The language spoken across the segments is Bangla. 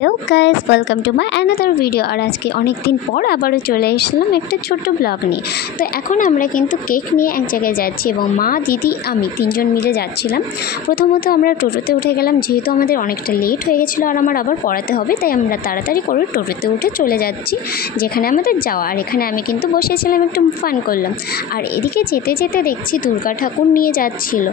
Hello guys welcome to my another video और आज के अनेक दिन पर आबारो चले एसलाम एक छोटो ब्लग निये। तो एखन आमरा किन्तु केक निये एक जगह जाচ্ছি এবং মা দিদি আমি তিনজন মিলে যাচ্ছিলাম। প্রথমত আমরা টোটোতে উঠে গেলাম, যেহেতু আমাদের অনেকটা লেট হয়ে গেছিলো আর আমার আবার পড়াতে হবে, তাই আমরা তাড়াতাড়ি করে টোটোতে উঠে চলে যাচ্ছি যেখানে আমাদের যাওয়া। আর এখানে আমি কিন্তু বসেছিলাম, একটু ফান করলাম। আর এদিকে যেতে যেতে দেখছি দুর্গা ঠাকুর নিয়ে যাচ্ছিল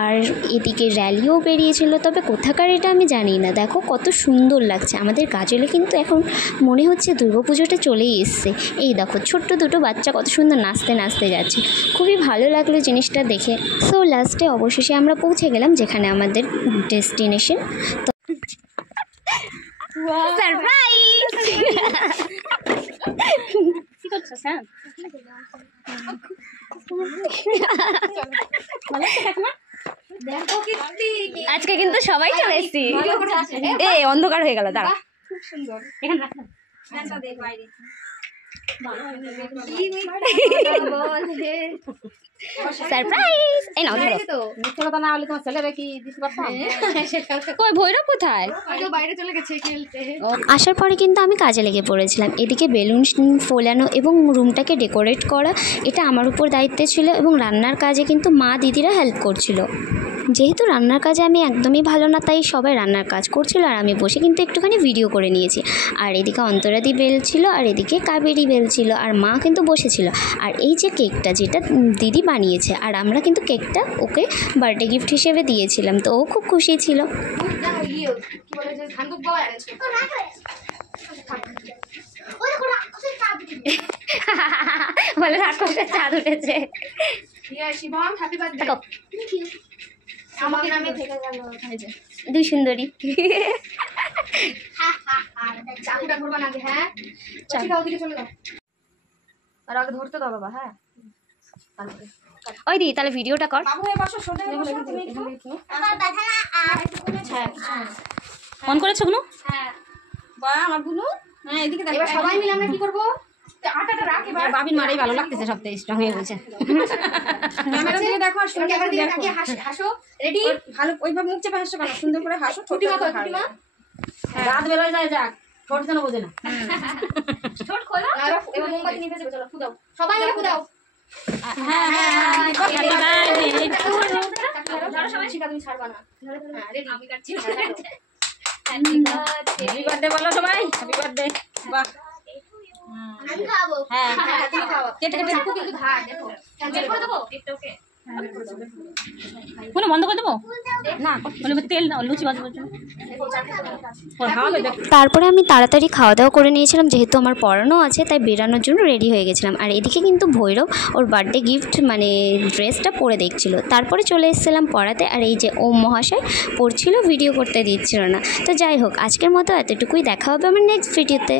আর এদিকে র্যালিও বেরিয়েছিল, তবে কোথাকার এটা আমি জানি না। দেখো কত সুন্দর লাগছে। আমাদের গাজলে কিন্তু এখন মনে হচ্ছে দুর্গাপুজোটা চলেই এসছে। এই দেখো ছোট্ট দুটো বাচ্চা কত সুন্দর নাচতে নাচতে যাচ্ছে, খুবই ভালো লাগলো জিনিসটা দেখে। সো লাস্টে অবশেষে আমরা পৌঁছে গেলাম যেখানে আমাদের ডেস্টিনেশন। তো সারপ্রাইজ! কি করছো স্যার? আজকে কিন্তু সবাই চলে এসেছি। এই অন্ধকার হয়ে গেল, দাঁড়া। খুব সুন্দর। এখানে রাখ না। ফ্যানটা দে বাইরে। সারপ্রাইজ! এই নাও ধরো। তো মিথ্যে কথা না হলে তোমার ছেলেরা কি দিতে পারতাম? কই ভৈরব কোথায়? ওই বাইরে চলে গেছে খেলতে। আসার পরে কিন্তু আমি কাজে লেগে পড়েছিলাম। এদিকে বেলুন ফোলানো এবং রুমটাকে ডেকোরেট করা এটা আমার উপর দায়িত্ব ছিল, এবং রান্নার কাজে কিন্তু মা দিদিরা হেল্প করছিল। যেহেতু রান্নার কাজে আমি একদমই ভালো না, তাই সবাই রান্নার কাজ করছিল আর আমি বসে কিন্তু একটুখানি ভিডিও করে নিয়েছি। আর এদিকে অন্তরাদি বেলছিল আর এদিকে কাবেরি বেলছিল আর মা কিন্তু বসেছিল। আর এই যে কেকটা যেটা দিদি বানিয়েছে, আর আমরা কিন্তু কেকটা ওকে বার্থডে গিফট হিসেবে দিয়েছিলাম, তো ও খুব খুশি ছিল। বলে রাক্ষসের চাঁদ উঠেছে। দুই সুন্দরী। ধরতে দাও বাবা। হ্যাঁ ওই দি তাহলে ভিডিওটা কর। ফোন করেছো গুনু? হ্যাঁ আমার গুনু। হ্যাঁ এদিকে এবার সবাই মিলে আমরা কি করবো? আটাটা রাখ। এবার বাবির মারাই ভালো লাগতেছে, সবথেকে স্ট্রং হয়ে বলছে। ক্যামেরা দিয়ে দেখো আর ক্যামেরা দিয়ে তাকিয়ে হাসো। রেডি? ভালো ওইভাবে মুখ চেপে হাসো, ভালো সুন্দর করে হাসো। ছোটি মা রাত বেলা যায় যাক, ঠোঁট যেন বোঝে না। ঠোঁট খোলো এবার মোমবাতি নিভে যাবে। চলো ফুদাও, সবাই মিলে ফুদাও। হ্যাঁ হ্যাঁ হ্যাঁ সবাই শিখা, তুমি ছাড়বা না। হ্যাঁ রেডি? আমি কাটছি। হ্যাপি বার্থডে বলো সবাই। Happy birthday. বাহ আমি খাবো। হ্যাঁ হ্যাঁ তুমি খাও। কেটে কেটে রাখো কিন্তু ধার দেখো। বের করে দেবো কেকটা? ওকে কোন বন্ধ করে দেবো না, বলে তেল না লুচি ভাজবার জন্য। তারপরে আমি তাড়াতাড়ি খাওয়া দাওয়া করে নিয়েছিলাম, যেহেতু আমার পড়ানো আছে তাই বেরানোর জন্য রেডি হয়ে গেছিলাম। আর এদিকে কিন্তু ভৈরব ওর বার্থডে গিফট মানে ড্রেসটা পরে দেখছিল। তারপরে চলে এসেছিলাম পড়াতে, আর এই যে ওম মহাশয় পড়ছিল, ভিডিও করতে দিচ্ছিল না। তো যাই হোক, আজকের মতো এতটুকুই। দেখা হবে আমার নেক্সট ভিডিওতে।